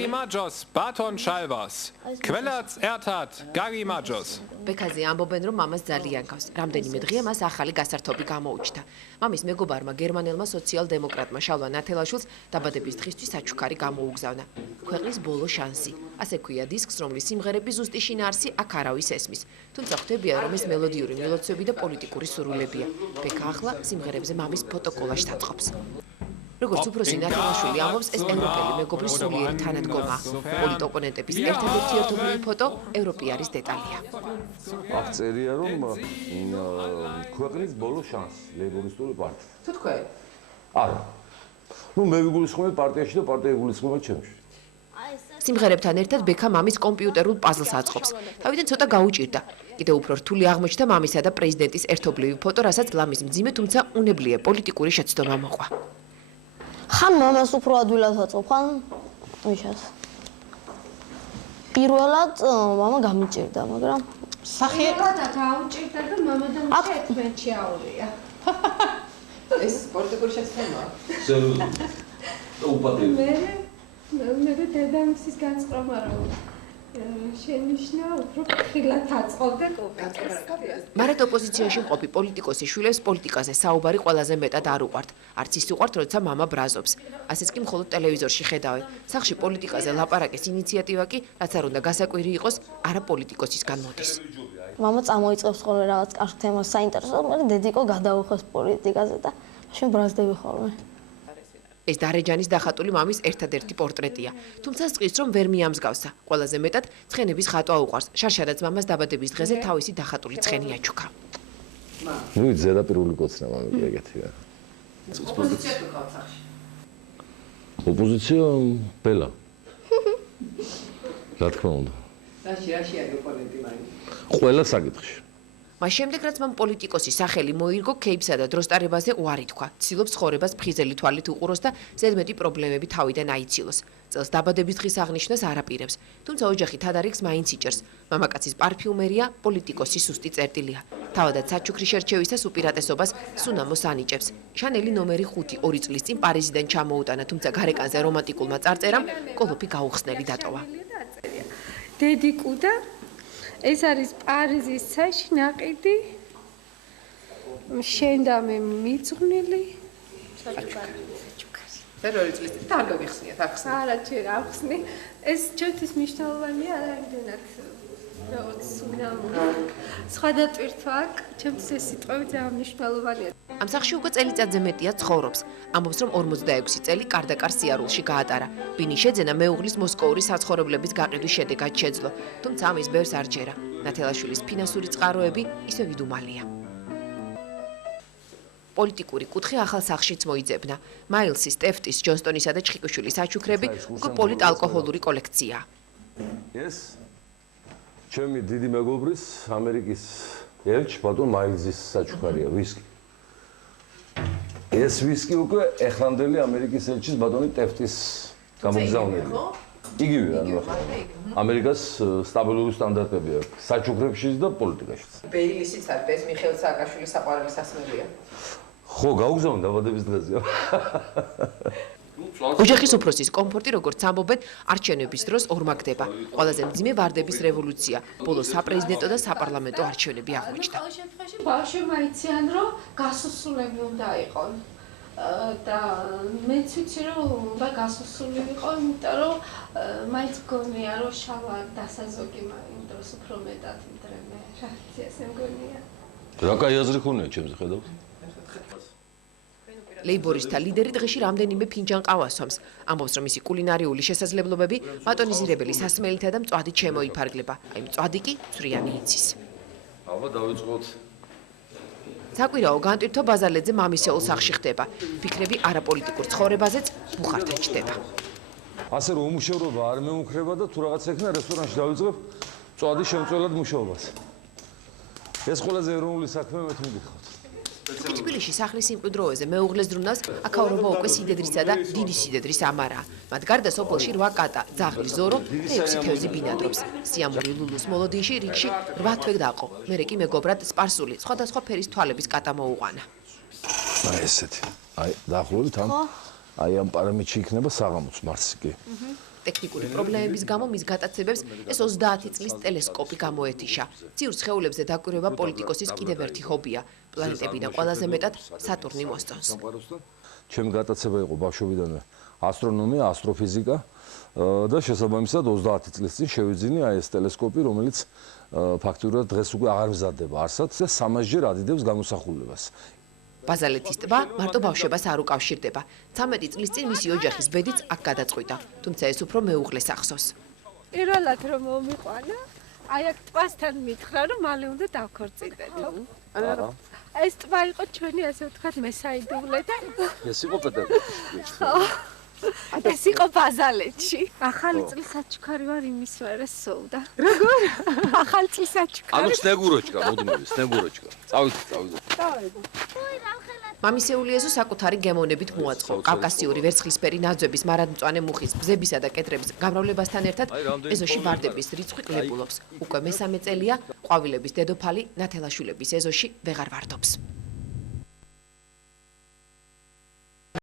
Gagi Majos, Baton Shalvas. Quellerts Ertat, Gagi Majos. ბექაზე ამბობენ, რომ მამას ძალიან გავს. რამდენიმე დღეა მას ახალი გასართობი გამოუჩნდა. მამის მეგობარმა გერმანელმა სოციალ-დემოკრატმა შალვა ნათელაშვილს დაბადების დღისთვის საჩუქარი გამოუგზავნა. ქვეყნის ბოლო შანსი. ასე ქვია დისკს, რომლის სიმღერები ზუსტი შინაარსი აქ არავის ესმის. თუმცა ხვდებიან, რომ ეს მელოდიური მილოცვები და პოლიტიკური სურვილებია. ბექა ახლა სიმღერებზე მამის ფოტოკოლაჟს აწყობს. როგორც უფროსი ნათელაშვილი ამბობს, ეს ევროპელი მეგობრის სულიერი თანადგომა. პოლიტოპონენტების ერთადერთი ერთობლივი ფოტო ევროპიარის დეტალია. აქ წერია, რომ ქვეყნის ბოლო შანსი ლეიბორისტული პარტია. თუ თქვენ? არა. მე ვიგულისხმობ პარტიაში და პარტია იგულისხმება ჩემში. სიმღერებთან ერთად ბექა მამის კომპიუტერულ პაზლს აწყობს. თავიდან ცოტა გაუჭირდა. კიდევ უფრო რთული აღმოჩნდა მამისა და პრეზიდენტის ერთობლივი ფოტო, რასაც ლამის მძიმე, თუმცა უნებლიე პოლიტიკური შეცდომა მოყვა. ხან მამას უფრო ადვილად აწყობ, ხან ვიშას. პირველად მამა გამიჭირდა, მაგრამ სახიერად გაუჭირდა და მამა და მუშა ერთმანეთში აურია. ეს პოლიტიკური შეცდომაა. მე და დედამისის განწყობა რომ შენიშნა უფრო ხილად აწყობდა კოპიას. მარად ოპოზიციაში მყოფი პოლიტიკოსი შვილებს პოლიტიკაზე საუბარი ყველაზე მეტად არ უყვართ. არც ის უყვართ, როცა მამა ბრაზობს. ასეც კი მხოლოდ ტელევიზორში ხედავენ. სახში პოლიტიკაზე ლაპარაკის ინიციატივა კი, რაც არ უნდა გასაკვირი იყოს, არა პოლიტიკოსისგან მოდის. მამა წამოიწყებს ხოლმე რაღაც კარგ თემას საინტერესოდ, მაგრამ დედიკო გადაუხეს პოლიტიკაზე და მაშინ ბრაზდები ხოლმე. ეს დარეჯანის დახატული მამის ერთადერთი პორტრეტია. თუმცა სწყის რომ ვერ მიამსგავსა. ყველაზე მეტად ცხენების ხატვა უყვარს. შარშარაც მამას დაბადების დღეზე თავისი დახატული ცხენი აჩუქა. ნუ ზედაპირული კოცნა მამები ეგეთია. ოპოზიცია თუ ხავთ სახში? ოპოზიცია ბელა. რა თქმა უნდა. რაში არის ოპონენტი მაინც? ყველა საკითხში. მას შემდეგ რაც მან პოლიტიკოსის სახელი მოირგო, ქეიფსა და დროსტარებაზე უარი თქვა. ცდილობს ცხოვრებას ფხიზელი თვალით უყუროს და ზედმეტი პრობლემები თავიდან აიცილოს. წელს დაბადების დღის აღნიშვნას არ აპირებს. თუმცა ოჯახი თადარიგს მაინც იჭერს. მამაკაცის პარფიუმერია პოლიტიკოსის სუსტი წერტილია. თავადაც საჩუქრის შერჩევისას უპირატესობას სუნამოს ანიჭებს. შანელი ნომერი 5 2 წლის წინ პარიზიდან ჩამოუტანა, თუმცა გარეკანზე რომანტიკულმა წარწერამ კოლოფი გაუხსნელი დატოვა. დედიკუ და ეს არის პარიზის ცაში ნაყიდი. შენ და მე მიძღვნილი. ტერორი წლის წინ არ გაგიხსნიათ ახს. არა, ჯერ ახსნი. ეს ჩვენთვის მნიშვნელოვანია, რამდენად როგორც სუნამო. სხვა დატვირთვა აქვს, ჩემთვის ეს სიტყვები ძალიან მნიშვნელოვანია. ამ სახში უკვე წელიწადზე მეტია ცხოვრობს. ამბობს, რომ 46 წელი კარდაკარ სიარულში გაატარა. ბინის შეძენა მეუღლის მოსკოვური საცხოვრებლების გაყიდვის შედეგად შეძლო. თუმცა ამის ბევრს არ ჯერა. ნათელაშვილის ფინანსური წყაროები ისე ვიდუმალია. პოლიტიკური კუთხე ახალ სახშიც მოიძებნა. მაილსის, ტეფტის, ჯონსტონისა და ჩხიკვიშვილის საჩუქრები უკვე პოლიტალკოჰოლური კოლექციაა. ეს ჩემი დიდი მეგობრის ამერიკის ელჩ ბატონ მაილზის საჩუქარია, ვისკი. ეს ვისკი უკვე ეხლანდელი ამერიკის ელჩის ბატონი ტეფტის გამოგზავნელი. იგივე ანუ ამერიკას სტაბილური სტანდარტები აქვს საჩუქრებშიც და პოლიტიკაშიც. ბეილისიც არის ეს მიხეილ სააკაშვილის საყვარელი სასმელია. ხო, გაუგზავნე დაბადების დღეზე. ოჯახის უფროსის კომფორტი, როგორც ამბობენ, არჩევნების დროს ორმაგდება. ყველაზე მძიმე ვარდების რევოლუცია. ბოლოს საპრეზიდენტო და საპარლამენტო არჩევნები აღმოჩნდა. ყოველ შემთხვევაში ბავშვებმა იციან, რომ გასასვლელი უნდა იყონ. და მეც ვიცი, რომ უნდა გასასვლელი იყო, იმიტომ რომ მაინც გონია, რომ შალვა დასაზოგი იმ დროს უფრო მეტად იმდრემე. რაც ესე მგონია. რა კაი აზრი ხონია ჩემზე ხედავთ? ლეიბორისტთა ლიდერი დღეში რამდენიმე ფინჯან ყავას სვამს. ამბობს, რომ მისი კულინარიული შესაძლებლობები ბატონიზირებელი სასმელითა და მწვადით შემოიფარგლება. აი მწვადი კი ცვრიანი იცის. აბა დავიწყოთ. საკვირაო განტვირთო ბაზალეძე მამისეულ სახში ხდება. ფიქრები არაპოლიტიკურ ცხოვრებაზეც ბუხართან ჩდება. ასე რომ უმუშევრობა არ მეუქრება და თუ რაღაც ექნა რესტორანში დავიწყებ მწვადის შემწველად მუშაობას. ეს ყველაზე ეროვნული საქმე მე მიგიხავთ. თბილისში სახლის სიმკვიდროზე მეუღლეს ზრუნავს აქაურობა უკვე სიდედრისა და დიდი სიდედრის ამარაა. მათ გარდა სოფელში 8 კატა, ძაღლი ზორო და 6 თევზი ბინადრობს. სიამოვნი ლულუს მოლოდინში რიგში 8 თვე დაყო. მერე კი მეგობრად სპარსული სხვადასხვა ფერის თვალების კატა მოუყვანა. აი ესეთი. აი დაახლოებით ამ აი ამ პარამეტრში იქნება საღამოც მარსი კი. ტექნიკური პრობლემების გამო მის გატაცებებს ეს 30 წლის ტელესკოპი გამოეთიშა. ციურ სხეულებზე დაკვირვება პოლიტიკოსის კიდევ ერთი ჰობია. პლანეტებიდან ყველაზე მეტად სატურნი მოსწონს. ჩემი გატაცება იყო ბავშვობიდანვე ასტრონომია, ასტროფიზიკა და შესაბამისად 30 წლის წინ შევიძინე აი ეს ტელესკოპი, რომელიც ფაქტურად დღეს უკვე აღარ მზადდება არსად და 300-ჯერ ადიდებს გამოსახულებას. ბაზალეთის ტბა მარტო ბავშვებას არ უკავშირდება. 13 წლის წინ მისი ოჯახის ბედიც აქ გადაწყვიტა, თუმცა ეს უფრო მეუღლეს ახსოვს. პირველად რომ მომიყვანა, აი აქ ტბასთან მითხრა, რომ მალე უნდა დავქორწინდეთო. ეს ტბა იყო ჩვენი ასე ვთქვათ მესაიდუმლე და ეს იყო პეტერბურგში. ეს იყო ბაზალეთში. ახალი წლის საჩუქარი ვარ იმის მერე სოვდა. როგორ? ახალი წლის საჩუქარი. ანუ სნეგუროჩკა, მოდმები, სნეგუროჩკა. წავიდეთ. მამისეული ეზო საკუთარი გემოვნებით მოაწყო. კავკასიური ვერცხლისფერი ნაძვების, მარადმწვანე მუხის, ბზებისა და კედრების გამრავლებასთან ერთად ეზოში ვარდების რიცხვი კლებულობს. უკვე მესამე წელია ყვავილების დედოფალი ნათელაშვილების ეზოში ვეღარ ვარდობს.